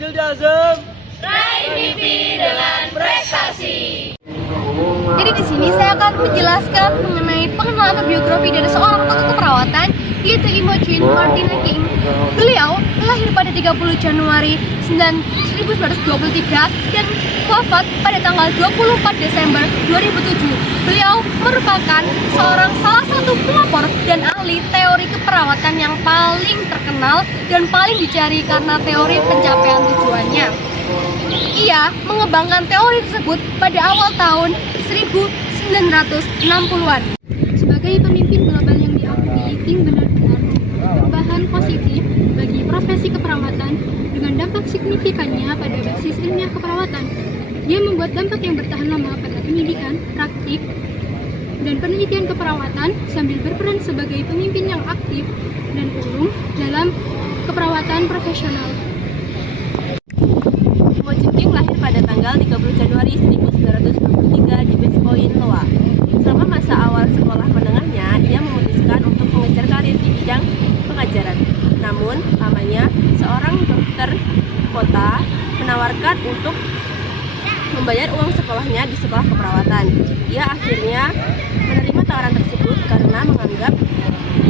Jildazem. Raih mimpi dengan prestasi. Jadi di sini saya akan menjelaskan mengenai pengenalan biografi dari seorang tokoh keperawatan, yaitu Imogen Martina King. Beliau lahir pada 30 Januari 1923 dan wafat pada tanggal 24 Desember 2007. Beliau merupakan salah satu pelopor dan ahli teori keperawatan yang paling terkenal dan paling dicari karena teori pencapaian tujuannya. Ia mengembangkan teori tersebut pada awal tahun 1960-an. Sebagai pemimpin global yang diakui, King benar-benar perubahan positif bagi profesi keperawatan dengan dampak signifikannya pada basis ilmiah keperawatan. Dia membuat dampak yang bertahan lama pada pendidikan, praktik, dan penelitian keperawatan sambil berperan sebagai pemimpin yang aktif dan ulung dalam keperawatan profesional. Imogen King lahir pada tanggal 30 Januari 1923 di West Point, Iowa. Selama masa awal sekolah menengahnya, ia memutuskan untuk mengejar karir di bidang pengajaran. Namun, lamanya seorang dokter kota menawarkan untuk membayar uang sekolahnya di sekolah keperawatan. Ia akhirnya menerima tawaran tersebut karena menganggap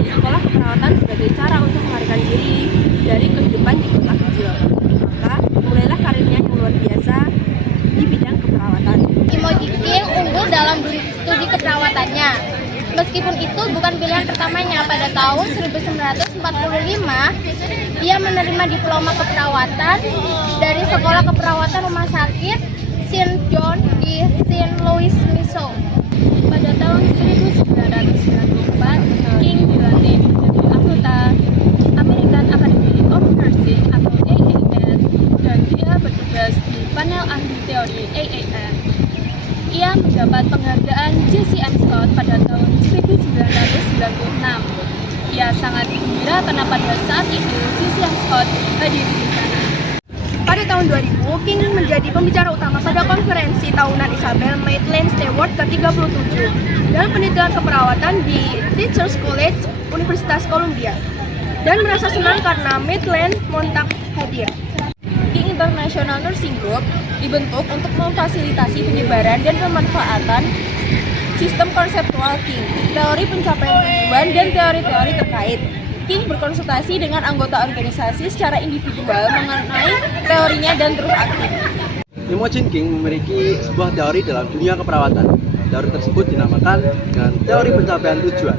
sekolah keperawatan sebagai cara untuk melarikan diri dari kehidupan di kota kecil. Maka mulailah karirnya yang luar biasa di bidang keperawatan. Imogen King unggul dalam studi keperawatannya. Meskipun itu bukan pilihan pertamanya, pada tahun 1945 ia menerima diploma keperawatan dari Sekolah Keperawatan Rumah Sakit St. John di St. Louis, Missouri. Pada tahun 1994, King dilantik menjadi anggota American Academy of Nursing atau AAN, dan dia bertugas di panel ahli teori AAN. Ia mendapat penghargaan JCM Scott pada tahun 1996. Ia sangat gembira karena pada saat itu JCM Scott hadir di sana. Pada tahun 2000, King menjadi pembicara utama pada konferensi tahunan Isabel Maitland Stewart ke-37 dalam penelitian keperawatan di Teachers College, Universitas Columbia, dan merasa senang karena Maitland Montauk hadir. King International Nursing Group dibentuk untuk memfasilitasi penyebaran dan pemanfaatan sistem konseptual King, teori pencapaian tujuan, dan teori-teori terkait. King berkonsultasi dengan anggota organisasi secara individual mengenai teorinya dan terus aktif. Imogen King memiliki sebuah teori dalam dunia keperawatan. Teori tersebut dinamakan dengan teori pencapaian tujuan.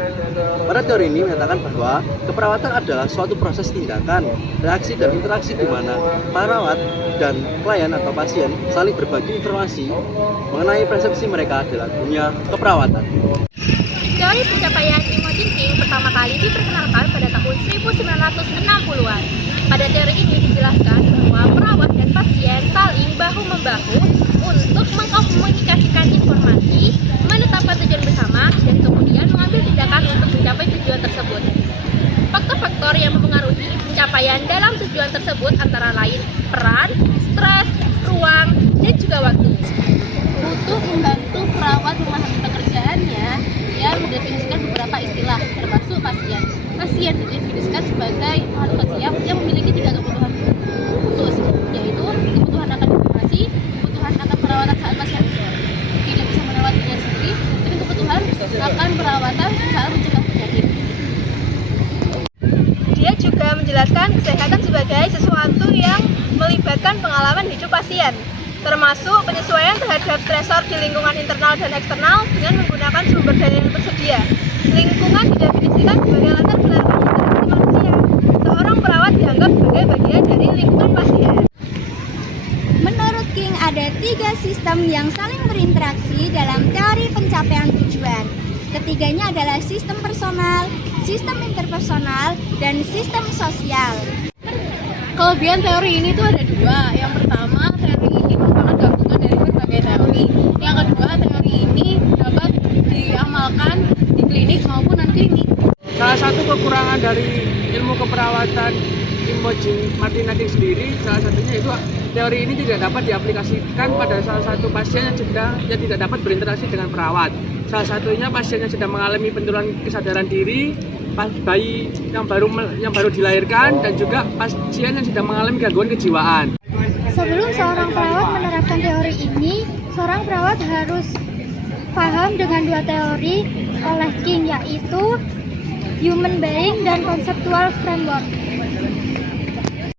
Pada teori ini menyatakan bahwa keperawatan adalah suatu proses tindakan, reaksi, dan interaksi di mana perawat dan klien atau pasien saling berbagi informasi mengenai persepsi mereka dalam dunia keperawatan. Teori pencapaian Imogen King pertama kali diperkenalkan pada tahun 1960-an. Pada teori ini dijelaskan bahwa perawat dan pasien saling bahu-membahu untuk mengkomunikasikan informasi, menetapkan tujuan bersama, dan kemudian mengambil tindakan untuk mencapai tujuan tersebut. Faktor-faktor yang mempengaruhi pencapaian dalam tujuan tersebut antara lain peran, stres, ruang, dan juga waktu. Untuk membantu perawat memahami pekerjaannya, ia mendefinisikan beberapa istilah, termasuk pasien. Pasien didefinisikan sebagai makhluk kecil yang memiliki 3 kebutuhan khusus, yaitu kebutuhan akan informasi, kebutuhan akan perawatan saat pasien tidak bisa merawat dirinya sendiri, dan kebutuhan akan perawatan saat mencegah penyakit. Dia juga menjelaskan kesehatan sebagai sesuatu yang melibatkan pengalaman hidup pasien, termasuk penyesuaian terhadap stresor di lingkungan internal dan eksternal dengan menggunakan sumber daya yang tersedia. Lingkungan didefinisikan sebagai latar belakang interaksi manusia. Seorang perawat dianggap sebagai bagian dari lingkungan pasien. Menurut King, ada 3 sistem yang saling berinteraksi dalam teori pencapaian tujuan. Ketiganya adalah sistem personal, sistem interpersonal, dan sistem sosial. Kelebihan teori ini tuh ada 2. Yang pertama, teori ini merupakan gabungan dari berbagai teori. Yang kedua, teori ini dapat diamalkan di klinik maupun non-klinik. Salah satu kekurangan dari ilmu keperawatan Imogen Martina King sendiri, salah satunya itu teori ini tidak dapat diaplikasikan pada salah satu pasien yang tidak dapat berinteraksi dengan perawat. Salah satunya pasien yang sedang mengalami penurunan kesadaran diri, bayi yang baru dilahirkan, dan juga pasien yang sedang mengalami gangguan kejiwaan. Sebelum seorang perawat menerapkan teori ini, seorang perawat harus paham dengan dua teori oleh King, yaitu human being dan conceptual framework.